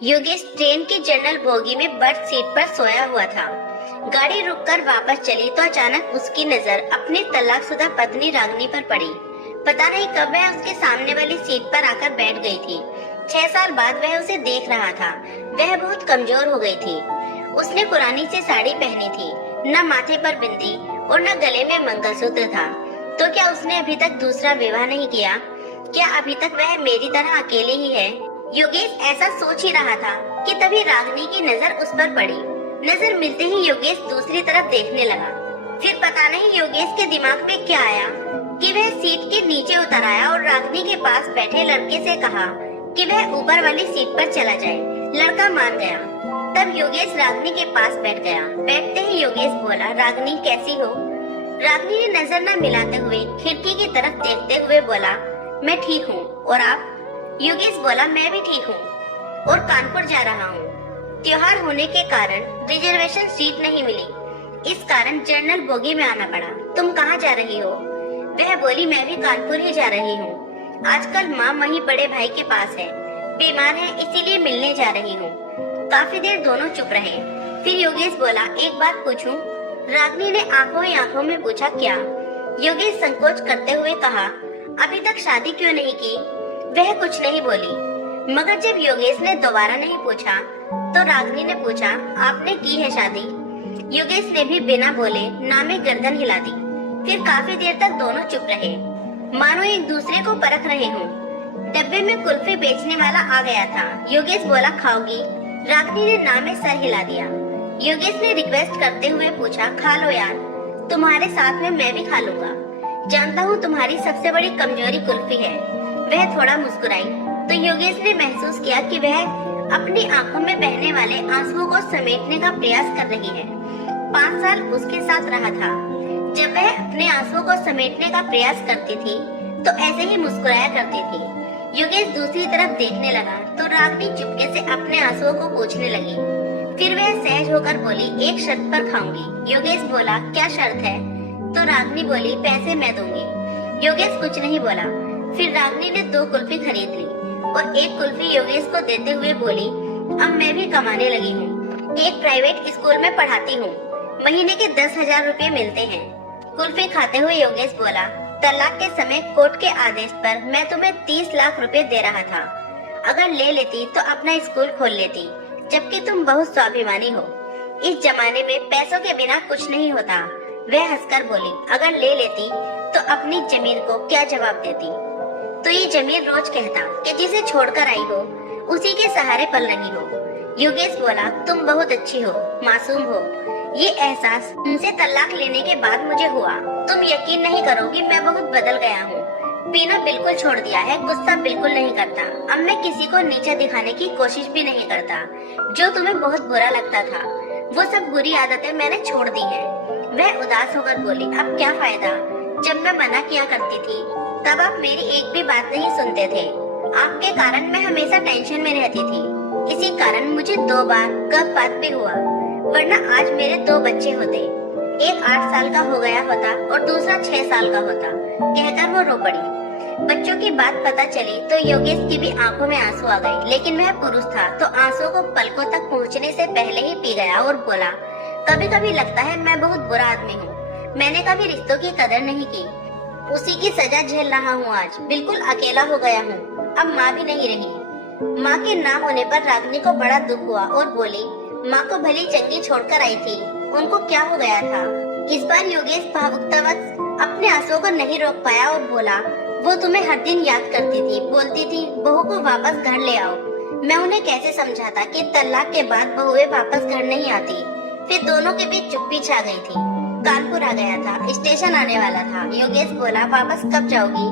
Yogesh train की general bogie में birth seat पर सोया हुआ था। गाड़ी रुककर वापस चली तो अचानक उसकी नजर अपनी तलाकशुदा पत्नी रागिनी पर पड़ी। पता नहीं कब वह उसके सामने वाली सीट पर आकर बैठ गई थी। 6 साल बाद वह उसे देख रहा था। वह बहुत कमजोर हो गई थी। उसने पुरानी सी साड़ी पहनी थी, न माथे पर बिंदी और न गले में मंगलसूत्र था। तो क्या उसने अभी तक दूसरा विवाह नहीं किया? क्या अभी तक वह मेरी तरह अकेले ही है? योगेश ऐसा सोच ही रहा था कि तभी रागिनी की नजर उस पर पड़ी। नजर मिलते ही योगेश दूसरी तरफ देखने लगा। फिर पता नहीं योगेश के दिमाग में क्या आया कि वह सीट के नीचे उतर आया और रागिनी के पास बैठे लड़के से कहा कि वह ऊपर वाली सीट पर चला जाए। लड़का मान गया। तब योगेश रागिनी के पास बैठ गया। बैठते ही योगेश बोला, रागिनी कैसी हो? रागिनी ने नजर न मिलाते हुए खिड़की की तरफ देखते हुए बोला, मैं ठीक हूँ। और आप? योगेश बोला, मैं भी ठीक हूँ और कानपुर जा रहा हूँ। त्योहार होने के कारण रिजर्वेशन सीट नहीं मिली, इस कारण जनरल बोगी में आना पड़ा। तुम कहाँ जा रही हो? वह बोली, मैं भी कानपुर ही जा रही हूँ। आजकल माँ वहीं बड़े भाई के पास है, बीमार है, इसीलिए मिलने जा रही हूँ। काफी देर दोनों चुप रहे। फिर योगेश बोला, एक बात पूछूं? रागिनी ने आंखों ही आंखों में पूछा, क्या? योगेश संकोच करते हुए कहा, अभी तक शादी क्यों नहीं की? वह कुछ नहीं बोली। मगर जब योगेश ने दोबारा नहीं पूछा तो रागिनी ने पूछा, आपने की है शादी? योगेश ने भी बिना बोले ना में गर्दन हिला दी। फिर काफी देर तक दोनों चुप रहे, मानो एक दूसरे को परख रहे हों। डब्बे में कुल्फी बेचने वाला आ गया था। योगेश बोला, खाओगी? रागिनी ने ना में सर हिला दिया। योगेश ने रिक्वेस्ट करते हुए पूछा, खा लो यार, तुम्हारे साथ में मैं भी खा लूंगा। जानता हूँ तुम्हारी सबसे बड़ी कमजोरी कुल्फी है। वह थोड़ा मुस्कुराई तो योगेश ने महसूस किया कि वह अपनी आंखों में बहने वाले आंसुओं को समेटने का प्रयास कर रही है। 5 साल उसके साथ रहा था। जब वह अपने आंसुओं को समेटने का प्रयास करती थी तो ऐसे ही मुस्कुराया करती थी। योगेश दूसरी तरफ देखने लगा तो रागिनी चुपके से अपने आंसुओं को पोंछने लगी। फिर वह सहज होकर बोली, एक शर्त पर खाऊंगी। योगेश बोला, क्या शर्त है? तो रागिनी बोली, पैसे मैं दूंगी। योगेश कुछ नहीं बोला। फिर रागिनी ने 2 कुल्फी खरीद ली और एक कुल्फी योगेश को देते हुए बोली, अब मैं भी कमाने लगी हूँ। एक प्राइवेट स्कूल में पढ़ाती हूँ। महीने के 10,000 रुपए मिलते हैं। कुल्फी खाते हुए योगेश बोला, तलाक के समय कोर्ट के आदेश पर मैं तुम्हें 30 लाख रुपए दे रहा था। अगर ले लेती तो अपना स्कूल खोल लेती, जबकि तुम बहुत स्वाभिमानी हो। इस जमाने में पैसों के बिना कुछ नहीं होता। वह हंसकर बोली, अगर ले लेती तो अपनी जमीन को क्या जवाब देती? तो ये जमीन रोज कहता कि जिसे छोड़कर आई हो उसी के सहारे पल रही हो। योगेश बोला, तुम बहुत अच्छी हो, मासूम हो। ये एहसास तुमसे तलाक लेने के बाद मुझे हुआ। तुम यकीन नहीं करोगी, मैं बहुत बदल गया हूँ। पीना बिल्कुल छोड़ दिया है, गुस्सा बिल्कुल नहीं करता। अब मैं किसी को नीचा दिखाने की कोशिश भी नहीं करता। जो तुम्हें बहुत बुरा लगता था वो सब बुरी आदतें मैंने छोड़ दी है। वह उदास होकर बोली, अब क्या फायदा? जब मैं मना किया करती थी तब आप मेरी एक भी बात नहीं सुनते थे। आपके कारण मैं हमेशा टेंशन में रहती थी। इसी कारण मुझे 2 बार गर्भपात भी हुआ, वरना आज मेरे 2 बच्चे होते। एक 8 साल का हो गया होता और दूसरा 6 साल का होता। कहकर वो रो पड़ी। बच्चों की बात पता चली तो योगेश की भी आंखों में आंसू आ गए, लेकिन वह पुरुष था तो आंसुओं को पलकों तक पहुंचने से पहले ही पी गया और बोला, कभी कभी लगता है मैं बहुत बुरा आदमी हूँ। मैंने कभी रिश्तों की कदर नहीं की। उसी की सजा झेल रहा हूँ। आज बिल्कुल अकेला हो गया हूँ। अब माँ भी नहीं रही। माँ के ना होने पर रागिनी को बड़ा दुख हुआ और बोली, माँ को भली चंगी छोड़कर आई थी, उनको क्या हो गया था? इस बार योगेश भावुकतावश अपने आंसुओं को नहीं रोक पाया और बोला, वो तुम्हें हर दिन याद करती थी, बोलती थी बहू को वापस घर ले आओ। मैं उन्हें कैसे समझाता कि तलाक के बाद बहुएं वापस घर नहीं आती। फिर दोनों के बीच चुप्पी छा गई थी। कानपुर आ गया था, स्टेशन आने वाला था। योगेश बोला, वापस कब जाओगी?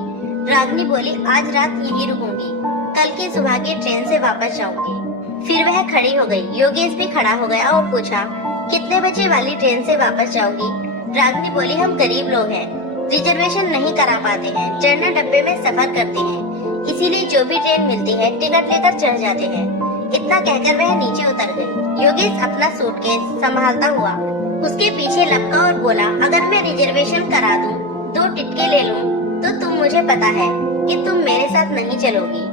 रागिनी बोली, आज रात यहीं रुकूंगी, कल की सुबह की ट्रेन से वापस जाऊंगी। फिर वह खड़ी हो गई। योगेश भी खड़ा हो गया और पूछा, कितने बजे वाली ट्रेन से वापस जाओगी? रागिनी बोली, हम गरीब लोग हैं, रिजर्वेशन नहीं करा पाते हैं, जनरल डब्बे में सफर करते हैं, इसीलिए जो भी ट्रेन मिलती है टिकट लेकर चढ़ जाते हैं। इतना कहकर वह नीचे उतर गई। योगेश अपना सूटकेस संभालता हुआ उसके पीछे लपका और बोला, अगर मैं रिजर्वेशन करा दूं, 2 टिकटें ले लूं, तो तुम मुझे पता है कि तुम मेरे साथ नहीं चलोगी,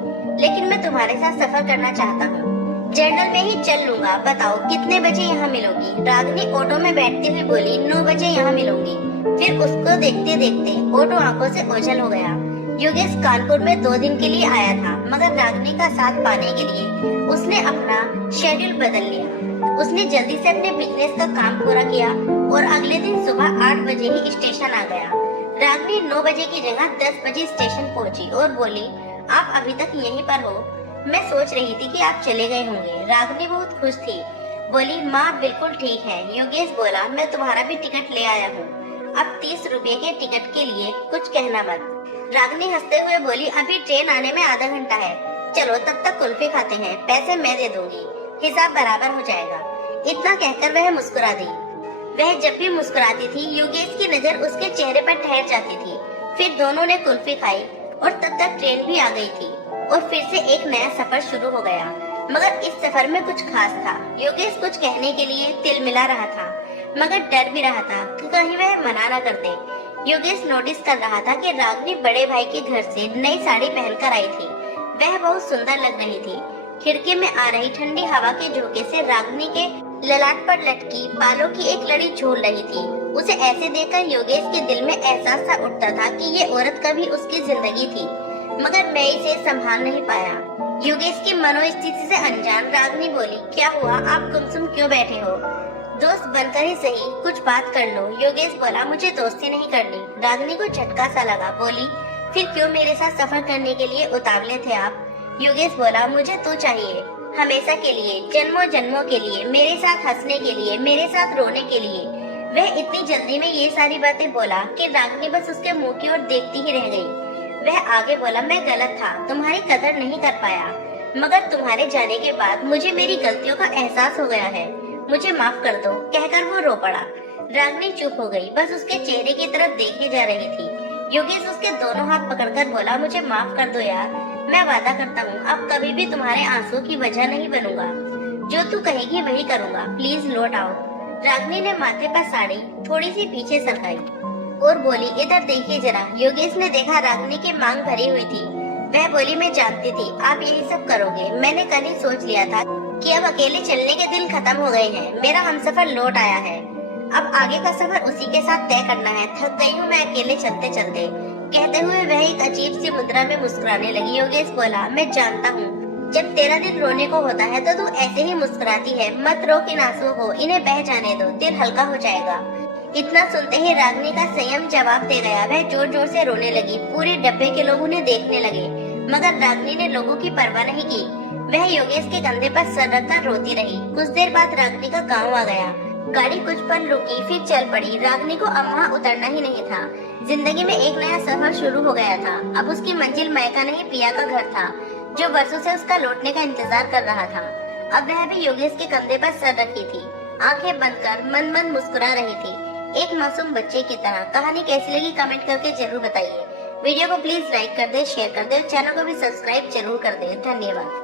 लेकिन मैं तुम्हारे साथ सफर करना चाहता हूँ। जनरल में ही चल लूंगा, बताओ कितने बजे यहाँ मिलोगी? रागनी ऑटो में बैठते हुए बोली, 9 बजे यहाँ मिलूंगी। फिर उसको देखते देखते ऑटो आंखों से ओझल हो गया। योगेश कानपुर में 2 दिन के लिए आया था, मगर रागनी का साथ पाने के लिए उसने अपना शेड्यूल बदल लिया। उसने जल्दी से अपने बिजनेस का काम पूरा किया और अगले दिन सुबह 8 बजे ही स्टेशन आ गया। रागनी 9 बजे की जगह 10 बजे स्टेशन पहुंची और बोली, आप अभी तक यहीं पर हो? मैं सोच रही थी कि आप चले गए होंगे। रागनी बहुत खुश थी, बोली, माँ बिल्कुल ठीक है। योगेश बोला, मैं तुम्हारा भी टिकट ले आया हूँ। अब 30 रुपए के टिकट के लिए कुछ कहना मत। रागनी हंसते हुए बोली, अभी ट्रेन आने में आधा घंटा है, चलो तब तक कुल्फी खाते हैं, पैसे मैं दे दूंगी, हिसाब बराबर हो जाएगा। इतना कहकर वह मुस्कुरा दी। वह जब भी मुस्कुराती थी योगेश की नजर उसके चेहरे पर ठहर जाती थी। फिर दोनों ने कुल्फी खाई और तब तक ट्रेन भी आ गई थी और फिर से एक नया सफर शुरू हो गया। मगर इस सफर में कुछ खास था। योगेश कुछ कहने के लिए तिलमिला रहा था, मगर डर भी रहा था कि कहीं वह मना न कर दे। योगेश नोटिस कर रहा था कि रागनी बड़े भाई के घर से नई साड़ी पहनकर आई थी। वह बहुत सुंदर लग रही थी। खिड़की में आ रही ठंडी हवा के झोंके से रागनी के ललाट पर लटकी बालों की एक लड़ी झूल रही थी। उसे ऐसे देखकर योगेश के दिल में एहसास सा उठता था कि ये औरत कभी उसकी जिंदगी थी, मगर मैं इसे संभाल नहीं पाया। योगेश की मनोस्थिति से अनजान रागनी बोली, क्या हुआ, आप गुमसुम क्यों बैठे हो? दोस्त बनकर ही सही कुछ बात कर लो। योगेश बोला, मुझे दोस्ती नहीं करनी। रागनी को झटका सा लगा, बोली, फिर क्यों मेरे साथ सफर करने के लिए उतावले थे आप? योगेश बोला, मुझे तू चाहिए, हमेशा के लिए, जन्मों जन्मों के लिए, मेरे साथ हंसने के लिए, मेरे साथ रोने के लिए। वह इतनी जल्दी में ये सारी बातें बोला कि रागनी बस उसके मुंह की ओर देखती ही रह गई। वह आगे बोला, मैं गलत था, तुम्हारी कदर नहीं कर पाया, मगर तुम्हारे जाने के बाद मुझे मेरी गलतियों का एहसास हो गया है, मुझे माफ कर दो। कहकर वो रो पड़ा। रागनी चुप हो गई, बस उसके चेहरे की तरफ देखे जा रही थी। योगेश उसके दोनों हाथ पकड़कर बोला, मुझे माफ कर दो यार, मैं वादा करता हूँ अब कभी भी तुम्हारे आंसुओं की वजह नहीं बनूंगा, जो तू कहेगी वही करूँगा, प्लीज लौट आओ। रागनी ने माथे पर साड़ी थोड़ी सी पीछे सरकाई और बोली, इधर देखिए जरा। योगेश ने देखा रागनी की मांग भरी हुई थी। वह बोली, मैं जानती थी आप यही सब करोगे, मैंने कल ही सोच लिया था कि अब अकेले चलने के दिन खत्म हो गए हैं, मेरा हमसफर लौट आया है, अब आगे का सफर उसी के साथ तय करना है, थक गई हूँ मैं अकेले चलते चलते। कहते हुए वह एक अजीब सी मुद्रा में मुस्कुराने लगी। योगेश बोला, मैं जानता हूँ जब तेरा दिल रोने को होता है तो तू ऐसे ही मुस्कुराती है, मत रोक इन आंसुओं को, इन्हें बह जाने दो, दिल हल्का हो जाएगा। इतना सुनते ही रागनी का संयम जवाब दे गया। वह जोर जोर से रोने लगी। पूरे डब्बे के लोग उन्हें देखने लगे, मगर रागनी ने लोगों की परवाह नहीं की। वह योगेश के कंधे पर सर रखकर रोती रही। कुछ देर बाद रागनी का गांव आ गया। गाड़ी कुछ पल रुकी, फिर चल पड़ी। रागनी को अब वहाँ उतरना ही नहीं था। जिंदगी में एक नया सफर शुरू हो गया था। अब उसकी मंजिल मायका नहीं, पिया का घर था, जो वर्षों से उसका लौटने का इंतजार कर रहा था। अब वह भी योगेश के कंधे पर सर रखी थी, आंखें बंद कर मन मन मुस्कुरा रही थी, एक मासूम बच्चे की तरह। कहानी कैसी लगी कमेंट करके जरूर बताइए। वीडियो को प्लीज लाइक कर दे, शेयर कर दे और चैनल को भी सब्सक्राइब जरूर कर दे। धन्यवाद।